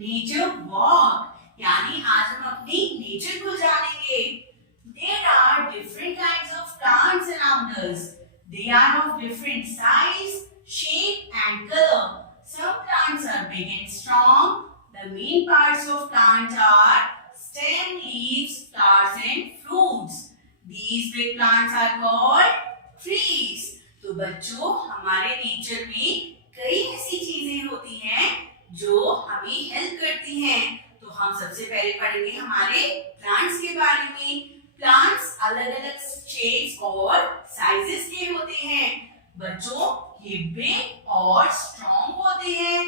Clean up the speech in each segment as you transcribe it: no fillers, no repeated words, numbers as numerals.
Nature walk यानी आज हम अपनी नेचर को जानेंगे। There are different kinds of plants around us. They are of different size, shape and color. Some plants are big and strong. The main parts of plant are stem, leaves, flowers and fruits. These big plants are called trees. तो बच्चों हमारे nature में कई ऐसी चीजें होती हैं जो हमें हेल्प करती हैं। तो हम सबसे पहले पढ़ेंगे हमारे प्लांट्स के बारे में। प्लांट्स अलग अलग शेप्स और साइजेस के होते हैं। बच्चों ये बिग और स्ट्रॉन्ग होते हैं।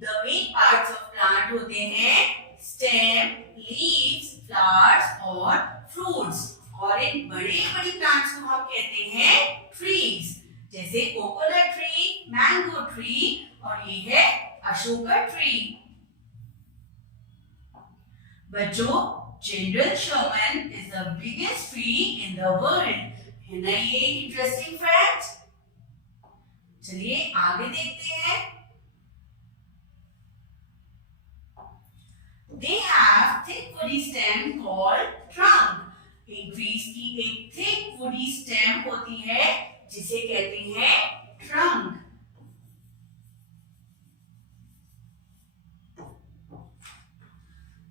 The main parts of plant होते हैं स्टेम, लीव्स, फ्लावर्स और फ्रूट्स। और इन बड़े बड़े प्लांट्स को हम कहते हैं ट्रीज, जैसे कोकोनट ट्री, मैंगो ट्री और ये है अशोका ट्री। बच्चों general Sherman is the biggest tree in the world. है ना ये इंटरेस्टिंग फैक्ट। चलिए आगे देखते हैं। They have thick woody stem called trunk. एक ट्रीज की एक थिक वुडी स्टेम होती है जिसे कहते हैं trunk.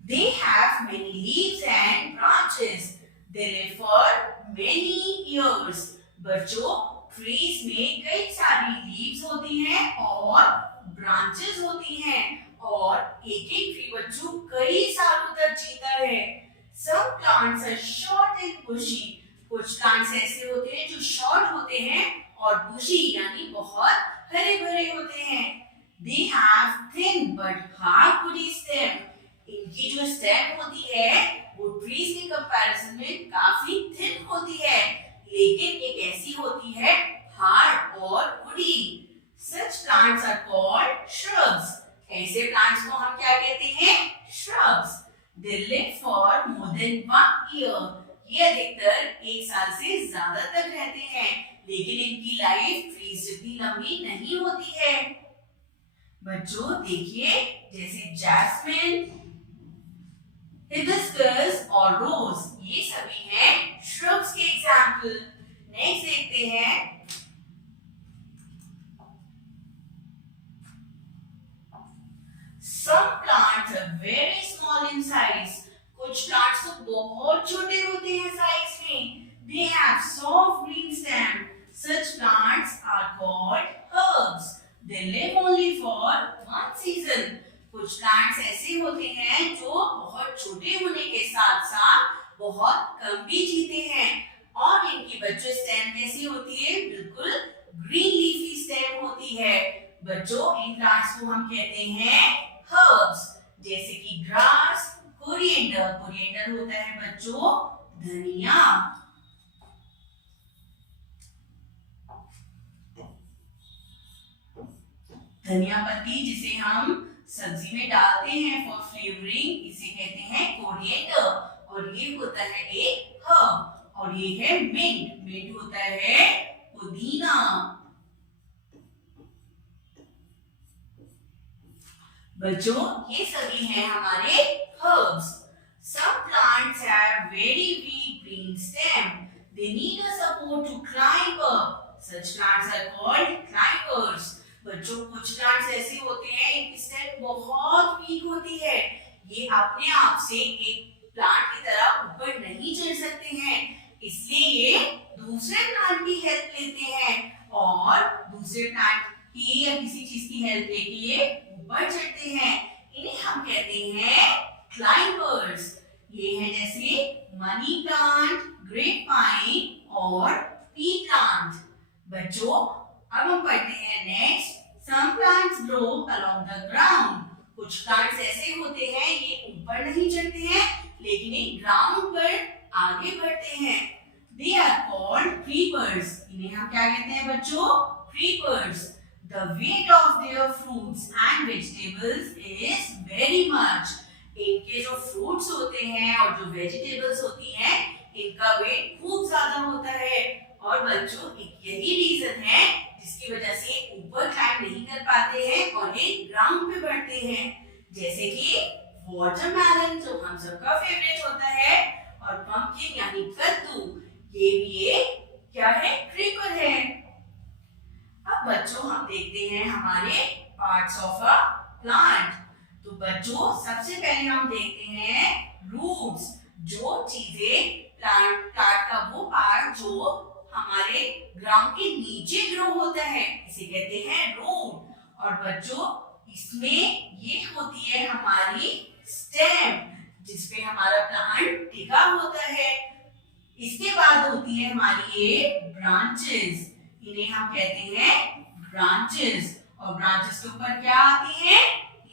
They have many leaves and branches. They live for many years. बच्चों ट्रीज में कई सारी लीव्स होती हैं और ब्रांचेस होती हैं और एक एक ट्री बच्चों कई सालों तक जीता है। Some plants are short and bushy. कुछ प्लांट्स ऐसे होते हैं जो शॉर्ट होते हैं और बुशी यानी बहुत हरे भरे होते हैं। They have thin but hard woody stem. इनकी जो स्टेम होती है वो ट्रीज के कंपैरिजन में काफी थिन होती है, लेकिन एक ऐसी होती है हार्ड और woody. Such plants are called shrubs. ऐसे प्लांट्स को हम क्या कहते हैं? shrubs. They live for more than 1 year. ये अधिकतर 1 साल से ज्यादा तक रहते हैं, लेकिन इनकी लाइफ ट्रीज जितनी लंबी नहीं होती है। बच्चों देखिए जैसे जैस्मिन, हिबिस्कस और रोज ये सभी हैं shrubs के एग्जाम्पल। नेक्स्ट देखते हैं। Some plants are very small in size. कुछ प्लांट्स तो बहुत छोटे होते हैं साइज में। They have soft green stem. Such plants are called herbs. They live only for 1 season. कुछ प्लांट्स ऐसे होते हैं जो बहुत छोटे होने के साथ साथ बहुत कम भी जीते हैं। और इनकी बच्चों स्टेम कैसी होती है? बिल्कुल ग्रीन लीफी स्टेम होती है। बच्चों इन प्लांट्स को हम कहते हैं herbs, जैसे कि ग्रास, कोरिएंडर। कोरिएंडर होता है बच्चों धनिया। धनिया पत्ती जिसे हम सब्जी में डालते हैं फॉर फ्लेवरिंग, इसे कहते हैं कोरिएंडर। और ये होता है एक हर्ब। और ये है मिंट। मिंट होता है पुदीना। बच्चों ये सभी हैं हमारे herbs. Some plants have very weak green stem. They need a support to climb up. Such plants are called climbers. बच्चों कुछ प्लांट्स ऐसे होते हैं इनकी स्टेम बहुत वीक होती है। ये अपने आप से एक प्लांट की तरह ऊपर नहीं चढ़ सकते हैं, इसलिए ये दूसरे प्लांट की हेल्प लेते हैं और दूसरे प्लांट की या किसी चीज की हेल्प लेके ये ऊपर चढ़ते हैं। इन्हें हम कहते हैं क्लाइंबर्स। ये है जैसे मनी प्लांट, ग्रेप पाइन और पी प्लांट। बच्चों अब हम पढ़ते हैं next. Some plants grow along the ground. कुछ प्लांट्स ऐसे होते हैं ये ऊपर नहीं चढ़ते हैं, लेकिन ये ग्राउंड पर आगे बढ़ते हैं। They are called creepers. इन्हें हम क्या कहते हैं बच्चों? Creepers. The weight of their fruits and vegetables is very much. इनके जो फ्रूट्स होते हैं और जो वेजिटेबल्स होती हैं इनका वेट खूब ज्यादा होता है। और बच्चों एक यही रीजन है जिसकी वजह से ऊपर क्लाइंब नहीं कर पाते हैं और ये ग्राउंड पे बढ़ते हैं। जैसे कि वाटरमेलन जो हम सबका फेवरेट होता है, और पंपकिन यानी कद्दू, ये भी एक क्या है, क्रीपर है। अब बच्चों हम देखते हैं हमारे पार्ट्स ऑफ अ प्लांट। तो बच्चों सबसे पहले हम देखते हैं रूट्स, जो चीजें प्लांट का वो पार्ट जो हमारे ग्राउंड के नीचे ग्रो होता है, इसे कहते हैं रूट। और बच्चों इसमें ये होती है हमारी स्टेम, जिसपे हमारा प्लांट टिका होता है। इसके बाद होती है हमारी ये ब्रांचेस, इन्हें हम कहते हैं ब्रांचेस। और ब्रांचेस के ऊपर क्या आती है,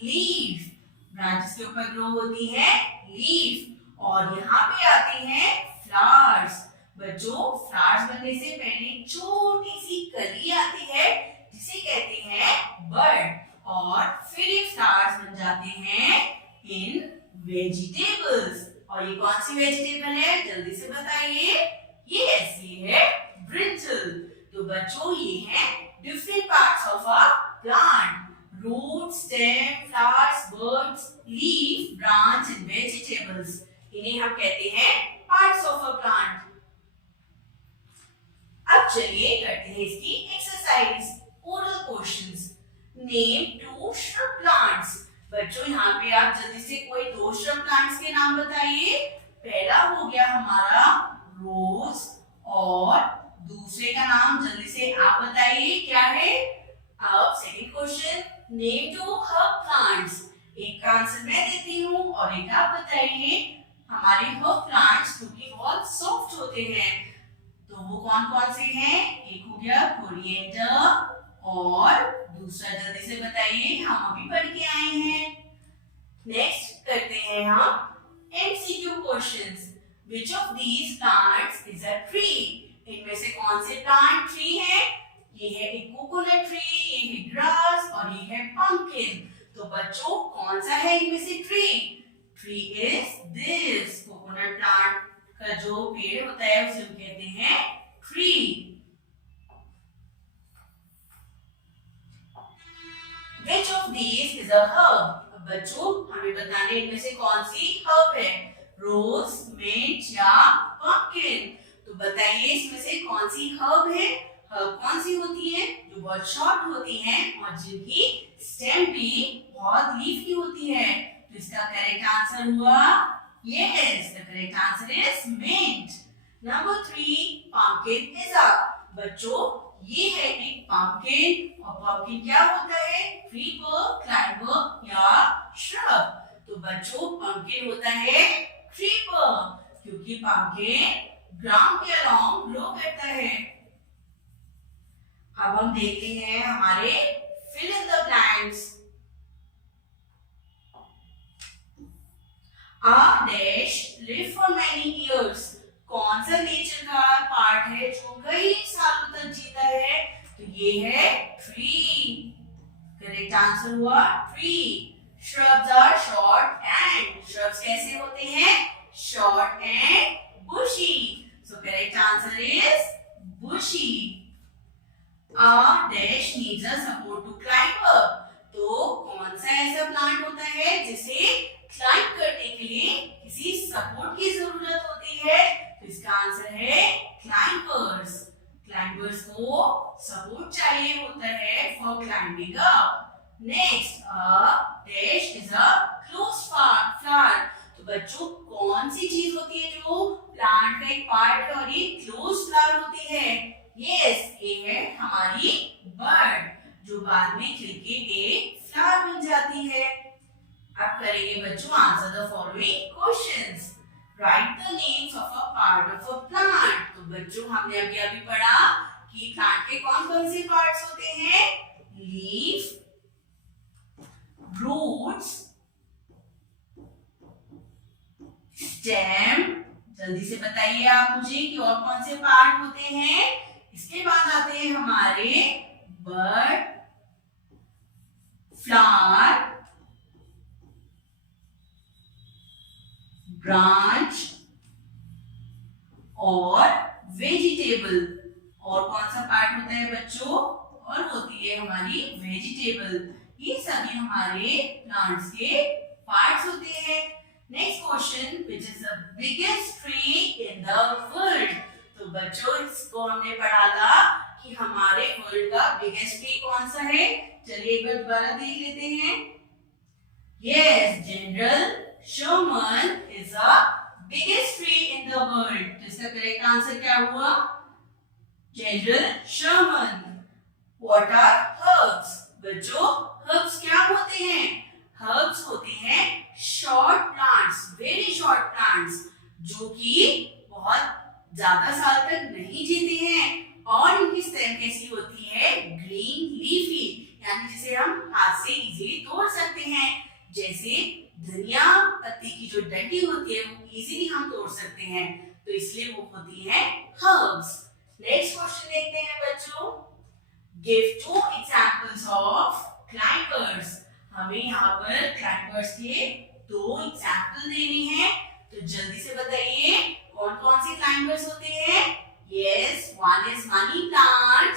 लीफ। ब्रांचेस के ऊपर ग्रो होती है लीफ। और यहाँ पे आते हैं फ्लावर्स। बच्चों फ्लावर्स बनने से पहले छोटी सी कली आती है, जिसे कहते हैं बड। और फिर ये फ्लावर्स बन जाते हैं इन वेजिटेबल्स। और ये कौन सी वेजिटेबल है, जल्दी से बताइए। ये है ब्रिंजल। तो बच्चों ये है different parts of a plant, root, stem, flowers, birds, leaf, branch and vegetables. इन्हें हम कहते हैं पार्ट्स ऑफ अ प्लांट। अब चलिए करते हैं इसकी exercise, oral questions. Name 2 shrub plants। बच्चों यहाँ पे आप जल्दी से कोई 2 shrub plants के नाम बताइए। पहला हो गया हमारा रोज, और दूसरे का नाम जल्दी से आप बताइए क्या है। अब second question, name 2 herb plants। एक का आंसर मैं देती हूँ और एक आप बताइए। हमारे herb plants क्योंकि बहुत सॉफ्ट होते हैं, तो वो कौन कौन से हैं। एक हो गया कोरिएंडर, और दूसरा जल्दी से बताइए, हम अभी पढ़ के आए हैं। नेक्स्ट करते हैं हम MCQ questions. Which of these plants is a tree? इनमें से कौन से प्लांट ट्री है। ये है एक कोकोनट ट्री, ये है ग्रास, और ये है पंपकिन। तो बच्चों कौन सा है इनमें से tree. Tree is this, coconut plant का जो पेड़ होता है उसे हम कहते हैं tree. Which of these is a herb? बच्चों हमें बताना है इनमें से कौन सी herb है, रोज, मिंट या पंपकिन। तो बताइए इसमें से कौन सी herb है। herb कौन सी होती है, जो बहुत शॉर्ट होती हैं और जिनकी स्टेम भी बहुत लीफी होती है। तो इसका करेक्ट आंसर हुआ yes, the correct answer is mint. Number 3, pumpkin is a। बच्चों ये है एक पंपकिन, और पंपकिन क्या होता है, क्रीपर, क्लाइंबर या श्रब। तो बच्चों पंपकिन होता है क्रीपर, क्योंकि पंपकिन ग्राउंड के अलोंग ग्रो करता है। अब हम देखते हैं हमारे fill in the blanks. A dash live for many years। कौन सा नेचर का पार्ट है जो कई सालों तक जीता है, तो ये है ट्री। करेक्ट आंसर हुआ tree. Shrubs are short and shrubs कैसे होते हैं, short and bushy। So correct answer is bushy। A dash needs a support to climb up। तो कौन सा ऐसा प्लांट होता है जिसे क्लाइंब करने के लिए किसी सपोर्ट की जरूरत होती है। तो इसका आंसर है क्लाइंबर्स। क्लाइंबर्स को सपोर्ट चाहिए होता है for climbing up. Next, dash is a closed flower. तो बच्चों कौन सी चीज होती है जो प्लांट का एक पार्ट है और ये क्लोज्ड फ्लावर होती है। यस, ये है हमारी बर्ड, जो बाद में खिलके एक फ्लावर बन जाती है। अब करेंगे बच्चों answer the following questions. Right the names of a part of a plant. तो बच्चों हमने अभी पढ़ा कि प्लांट के कौन कौन से पार्ट्स होते हैं, लीफ, रूट्स, स्टेम। जल्दी से बताइए आप मुझे कि और कौन से पार्ट होते हैं। इसके बाद आते हैं हमारे बर्ड, फ्लावर, ब्रांच और वेजिटेबल। और कौन सा पार्ट होता है बच्चों, और होती है हमारी वेजिटेबल। ये सभी हमारे प्लांट्स के पार्ट्स होते हैं। Next question, which is the biggest tree in the world. तो बच्चों इसको हमने पढ़ा था कि हमारे वर्ल्ड का बिगेस्ट ट्री कौन सा है। चलिए एक बार दोबारा देख लेते हैं। Yes, general Sherman is the biggest tree in the world. तो इसका करेक्ट आंसर क्या हुआ? General Sherman. What are herbs? बच्चों हर्ब्स क्या होते हैं? हर्ब्स होते हैं short plants, very short plants, जो कि बहुत ज्यादा साल तक नहीं जीते हैं और इनकी स्टेम कैसी होती है? ग्रीन लीफी, यानी जिसे हम हाथ से इजीली तोड़ सकते हैं। जैसे धनिया पत्ती की जो डंडी होती है वो इजीली हम तोड़ सकते हैं, तो इसलिए वो होती है हर्ब्स। नेक्स्ट क्वेश्चन देखते हैं बच्चों। Give 2 examples of climbers. हमें यहाँ पर क्लाइंबर्स के 2 एग्जांपल देने हैं, तो जल्दी से बताइए कौन कौन से क्लाइंबर्स होते हैं। Yes, one is money plant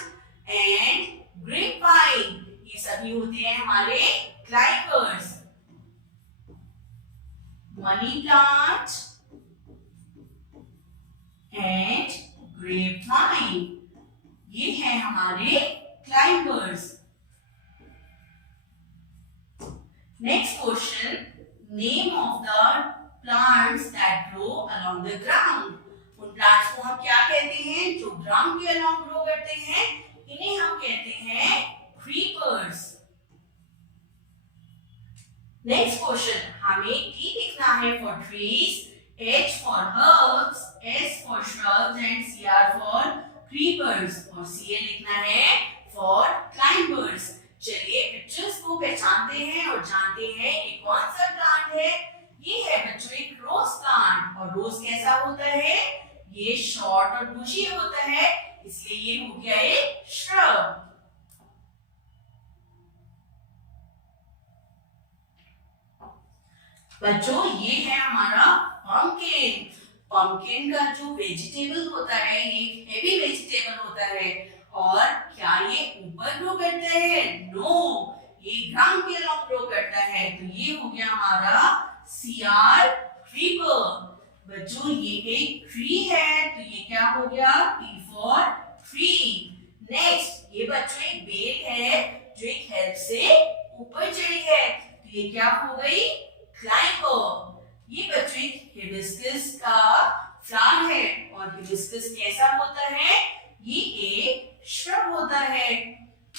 and grapevine. ये सभी होते हैं हमारे climbers. Money plant and grapevine, ये हैं हमारे climbers. Next question, name of the plants that grow along the ground. उन प्लांट्स को हम क्या कहते हैं जो ग्राउंड के अलोंग ग्रो करते हैं? इन्हें हम कहते हैं क्रीपर्स। नेक्स्ट क्वेश्चन, हमें टी लिखना है for trees, H for herbs, S for shrubs and CR for creepers, और CA लिखना है फॉर क्लाइंबर्स। चलिए पिक्चर्स को पहचानते हैं और जानते हैं ये कौन सा प्लांट है। ये है बच्चों एक रोज प्लांट, और रोज कैसा होता है? ये शॉर्ट और बुशी होता है, इसलिए ये हो गया एक श्रब। बच्चों ये है हमारा पंपकिन। पंपकिन का जो वेजिटेबल होता है ये हेवी वेजिटेबल होता है, और क्या ये ऊपर ग्रो करता है? नो, ये ग्राउंड के अलोंग ग्रो करता है, तो ये हो गया हमारा CR क्रीपर। बच्चों ये एक ट्री है, तो ये क्या हो गया? T for tree. नेक्स्ट, ये बच्चों एक बेल है जो एक हेल्प से ऊपर चढ़ी है, तो ये क्या हो गई? क्लाइंबर। ये बच्चों एक हिबिस्कस का फ्लावर है, और हिबिस्कस कैसा होता है? ये एक श्रब होता है।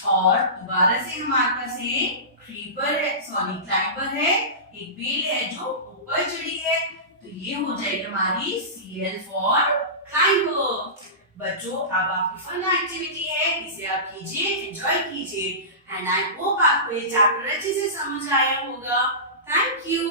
और दोबारा से हमारे पास एक क्रीपर है, सॉरी क्लाइंबर है, एक बेल है जो ऊपर चढ़ी है, तो ये हो जाएगी हमारी CL फॉर क्लाइंबर। बच्चों अब आपकी फन एक्टिविटी है, इसे आप कीजिए, एंजॉय कीजिए, एंड आई होप आपको ये चैप्टर अच्छे से समझ आया होगा। Thank you.